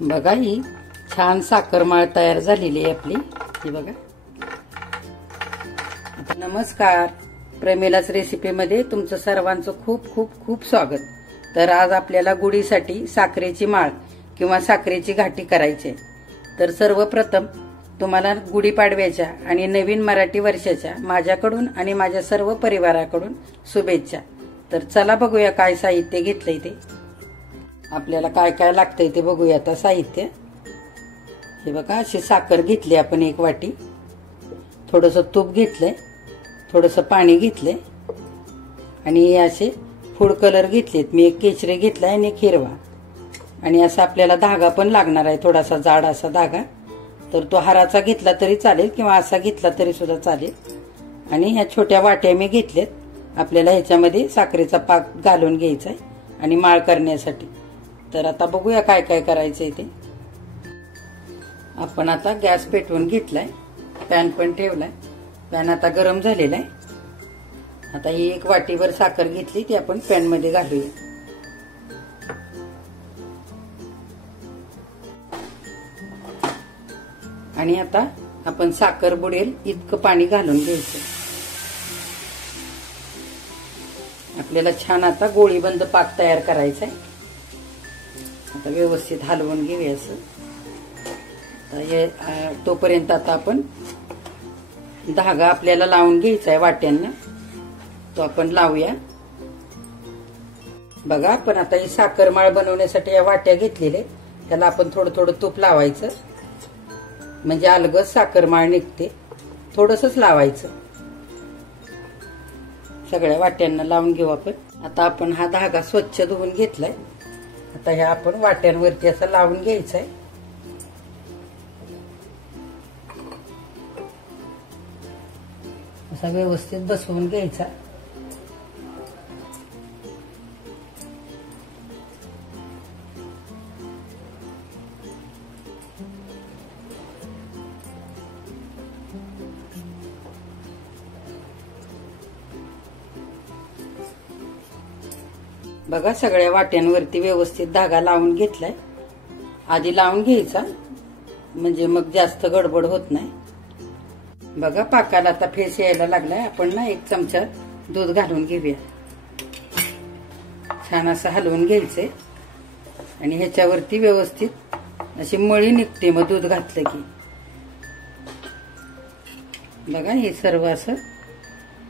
बघा ही छान साखरमाळ तयार झालेली आहे आपली। ही बघा। नमस्कार, प्रेमिलाच रेसिपी मध्ये तुमचं सर्वांचं खूप खूप खूप स्वागत। तर आज आपल्याला गुढीसाठी साखरेची माळ किंवा साखरेची घाटी करायची आहे। तर सर्वप्रथम तुम्हाला गुढीपाडव्याच्या आणि नवीन मराठी वर्षाच्या माझ्याकडून आणि माझ्या सर्व परिवाराकडून शुभेच्छा। तर चला बघूया काय साहित्य घेतलंय ते। आपल्याला काय काय लागतंय ते बघूया आता साहित्य। हे बघा, अशी साखर घेतली आपण 1 वाटी, थोडंसं तूप घेतलंय, थोडंसं पाणी घेतलंय आणि असे फूड कलर घेतलेत। मी एक केशरी घेतलाय आणि एक हिरवा। आणि असा आपल्याला धागा पण लागणार आहे, थोडासा जाड असा धागा। तर तो हाराचा घेतला तरी चालेल किंवा असा घेतला तरी सुद्धा चालेल। आणि ह्या छोट्या वाट्या मी घेतल्यात। आपल्याला ह्याच्यामध्ये साखरेचा पाक घालून घ्यायचा आहे आणि माळ करण्यासाठी। तर आता बघूया काय काय करायचंय ते। आपण आता गॅस पेटवून घेतलाय, पॅन पण ठेवलाय। पॅन आता गरम झालेला आहे। आता ही 1 वाटीभर साखर घेतली ती आपण पॅन मध्ये घालूया। आणि आता आपण साखर बुडेल इतकं पाणी घालून घ्यायचं। आपल्याला छान आता गोळीबंद पाक तयार करायचा आहे। आता व्यवस्थित हलवून घेऊया असं। तोपर्यंत आता आपण धागा आपल्याला लावून घ्यायचा आहे वाट्यांना, तो आपण लावूया। बघा, आपण आता ही साखर माळ बनवण्यासाठी या वाट्या घेतलेल्या, त्याला आपण थोडं थोडं तूप लावायचं, म्हणजे अलगद साखर माळ निघते। थोडंसंच लावायचं, सगळ्या वाट्यांना लावून घेऊ आपण। आता आपण हा धागा स्वच्छ धुवून घेतलाय। आता ह्या आपण वाट्यांवरती असं लावून घ्यायचंय। असा व्यवस्थित बसवून घ्यायचा। बघा, सगळ्या वाट्यांवरती व्यवस्थित धागा लावून घेतलाय। आधी लावून घ्यायचा, म्हणजे मग जास्त गडबड होत नाही। बघा, पाकाला आता फेस यायला लागलाय। आपण ना 1 चमचा दूध घालून घेऊया। छान असं हलवून घ्यायचंय आणि ह्याच्यावरती व्यवस्थित अशी मळी निघते मग दूध घातलं की। बघा, हे सर्व असं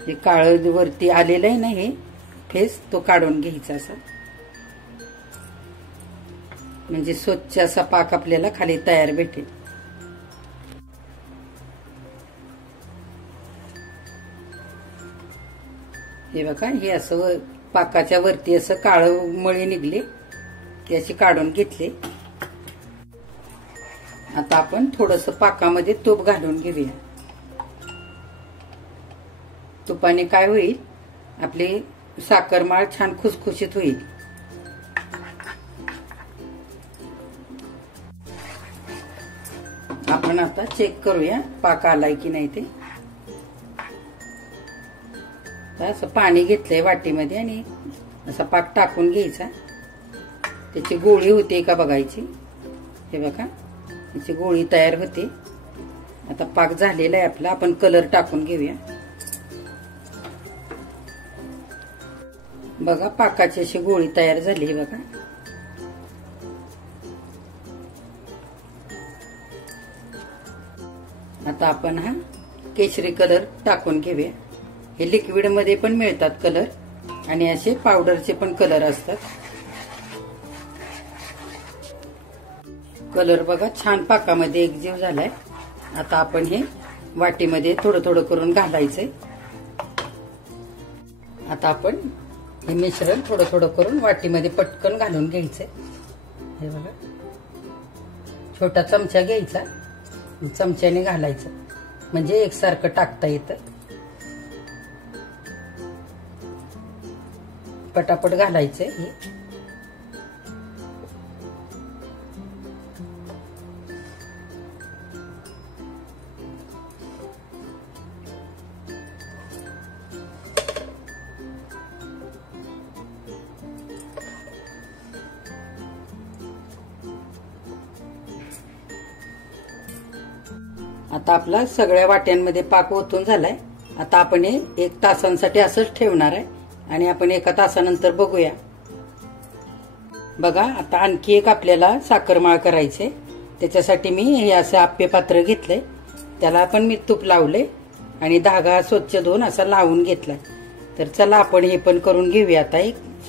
हे काळं वरती आलेलं आहे ना, हे फेस तो काढून घ्यायचा असा, म्हणजे स्वच्छ असा पाक आपल्याला खाली तयार भेटेल। हे बघा, हे असं पाकाच्या वरती असं काळं मळी निघले, ती अशी काढून घेतली। आता आपण थोडंसं पाकामध्ये तूप घालून घेऊया। तुपाने काय होईल, आपली साखर माळ छान खुसखुशीत होईल। आपण आता चेक करूया पाक आलाय की नाही ते। असं पाणी घेतलंय वाटीमध्ये आणि असा पाक टाकून घ्यायचा। त्याची गोळी होते का बघायची। हे बघा, त्याची गोळी तयार होते। आता पाक झालेला आहे आपला। आपण कलर टाकून घेऊया। बघा, पाकाची अशी गोळी तयार झाली बघा। आता आपण हा केशरी कलर टाकून घेऊया। हे लिक्विड मध्ये पण मिळतात कलर आणि असे पावडरचे पण कलर असतात। कलर बघा छान पाकामध्ये एकजीव झालाय। आता आपण हे वाटीमध्ये थोडं थोडं करून घालायचंय। आता आपण हे मिश्रण थोडं थोडं करून वाटीमध्ये पटकन घालून घ्यायचंय। हे बघा, छोटा चमचा घ्यायचा, चमच्याने घालायचं, म्हणजे एकसारखं टाकता येतं। पटापट घालायचंय हे। आता आपला सगळ्या वाट्यांमध्ये पाक ओतून झालाय. आता आपण हे 1 तासांसाठी असंच ठेवणार आहे आणि आपण 1 तासानंतर बघूया. बघा आता आणखी एक आपल्याला साखरमाळ करायचे. त्याच्यासाठी मी हे असं आप्पे पात्र घेतलंय. त्याला पण मी तूप लावले आणि धागा स्वच्छ धुवून असा लावून घेतलाय. तर चला आपण हे पण करून घेऊया. आता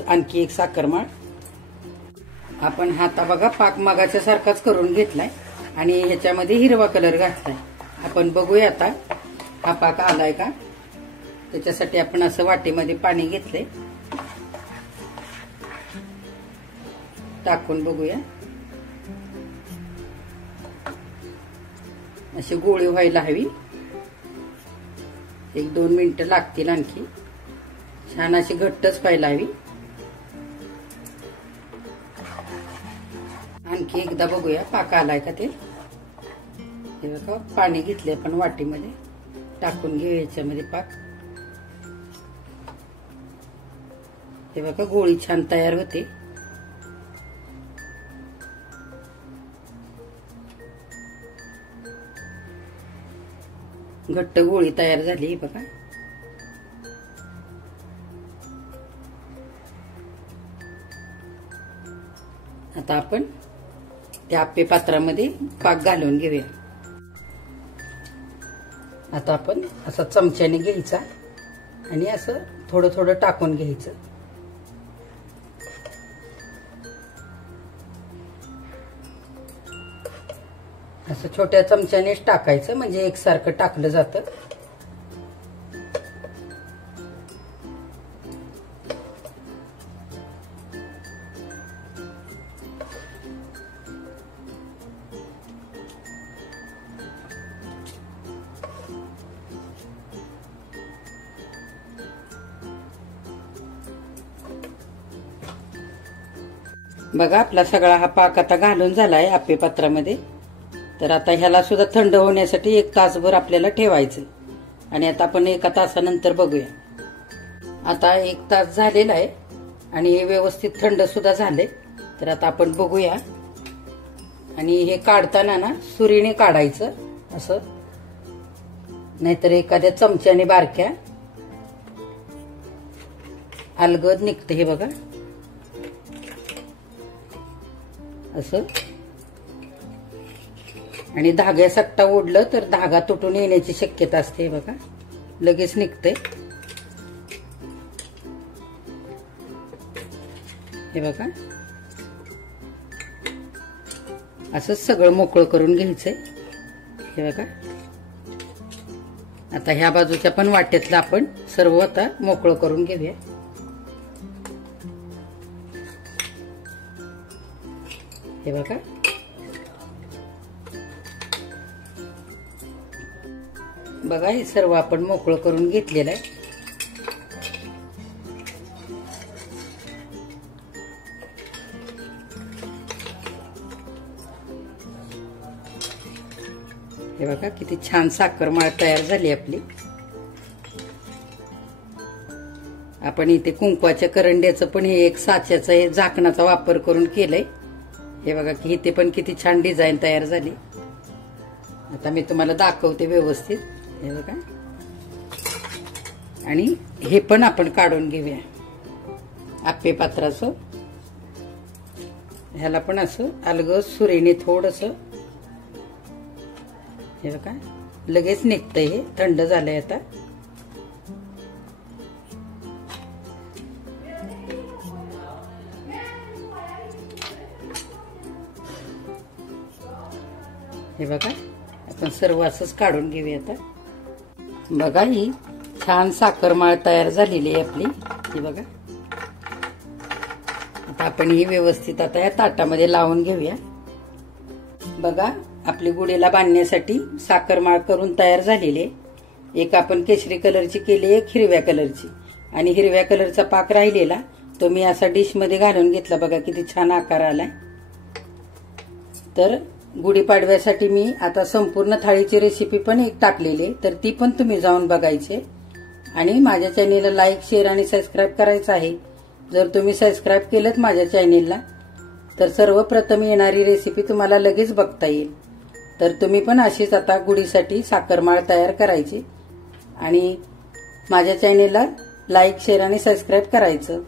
आणखी एक साखरमाळ. आपण हा आता बघा पाक मगाच्या सारखाच करून घेतलाय आणि ह्याच्यामध्ये हिरवा कलर घातलाय. आपण बघूया आता हा पाक आलाय का. त्याच्यासाठी आपण असं वाटीमध्ये पाणी घेतलंय, टाकून बघूया. अशी गोळी व्हायला हवी. 1-2 मिनिटं लागतील आणखी. छान अशी घट्टच व्हायला हवी. आणखी एकदा बघूया पाक आलाय का ते. हे बघा पाणी घेतले आपण वाटीमध्ये, टाकून घेऊ याच्यामध्ये पाक. हे बघा गोळी छान तयार होते. घट्ट गोळी तयार झाली बघा. आता आपण त्या आप्पे पात्रामध्ये पाक घालून घेऊया. आता आपण असं चमच्याने घ्यायचा आणि असं थोडं थोडं टाकून घ्यायचं. असं छोट्या चमच्यानेच टाकायचं म्हणजे एकसारखं टाकलं जातं. बघा आपला सगळा हा पाक आता घालून झालाय आप्पे पात्रामध्ये. तर आता ह्याला सुद्धा थंड होण्यासाठी 1 तासभर आपल्याला ठेवायचं आणि आता आपण 1 तासानंतर बघूया. आता 1 तास झालेला आहे आणि हे व्यवस्थित थंड सुद्धा झाले. तर आता आपण बघूया. आणि हे काढताना ना सुरीने काढायचं असं, नाहीतर एखाद्या चमच्याने बारक्या अलगद निघते. हे बघा असं. आणि धाग्या सट्टा ओढलं तर धागा तुटून येण्याची शक्यता असते. बघा लगेच निघते. हे बघा असंच सगळं मोकळं करून घ्यायचंय. हे बघा आता ह्या बाजूच्या पण वाट्यातलं आपण सर्व आता मोकळं करून घेऊया. हे बघा बघा हे सर्व आपण मोकळं करून घेतलेलं आहे. हे बघा किती छान साखरमाळ तयार झाली आपली. आपण इथे कुंकवाच्या करंड्याचं पण हे एक साच्याचा हे झाकणाचा वापर करून केलंय. हे बघा की इथे पण किती छान डिझाईन तयार झाली. आता मी तुम्हाला दाखवते व्यवस्थित. हे बघा आणि हे पण आपण काढून घेऊया आप्पे पात्राचं. ह्याला पण असं अलगद सुरीने थोडस. हे बघा लगेच निघतंय. हे थंड झालंय आता. हे बघा आपण सर्व असंच काढून घेऊया आता. बघा ही छान साखरमाळ तयार झालेली आहे आपली. ही बघा आता आपण ही व्यवस्थित आता या ताटामध्ये लावून घेऊया. बघा आपली गुढीला बांधण्यासाठी साखरमाळ करून तयार झालेली आहे. एक आपण केशरी कलरची केली, एक हिरव्या कलरची. आणि हिरव्या कलरचा पाक राहिलेला तो मी असा डिश मध्ये घालून घेतला. बघा किती छान आकार आलाय. तर गुढीपाडव्यासाठी मी आता संपूर्ण थाळीची रेसिपी पण एक टाकलेली आहे. तर ती पण तुम्ही जाऊन बघायचे. आणि माझ्या चॅनेलला लाईक, शेअर आणि सबस्क्राईब करायचं आहे. जर तुम्ही सबस्क्राईब केलंत माझ्या चॅनेलला तर सर्वप्रथम येणारी रेसिपी तुम्हाला लगेच बघता येईल. तर तुम्ही पण अशीच आता गुढीसाठी साखरमाळ तयार करायची आणि माझ्या चॅनेलला लाईक, शेअर आणि सबस्क्राईब करायचं.